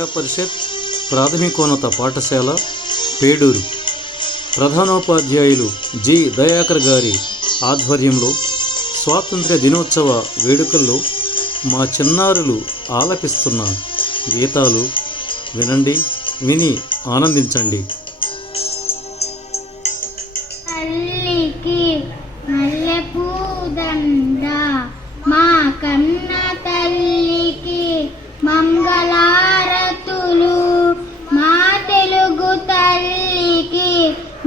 విద్యా పరిషత్ ప్రాథమికోన్నత పాఠశాల పేడూరు. ప్రధానోపాధ్యాయులు జి. దయాకర్ గారి ఆధ్వర్యంలో స్వాతంత్ర్య దినోత్సవ వేడుకల్లో మా చిన్నారులు ఆలపిస్తున్న గీతాలు వినండి విని ఆనందించండి.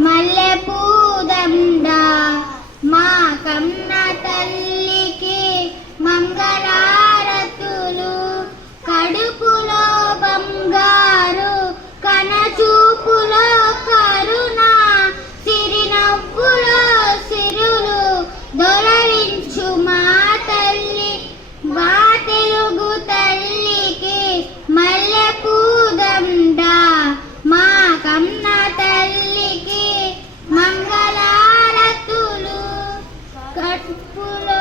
మల్లెపూ ফুল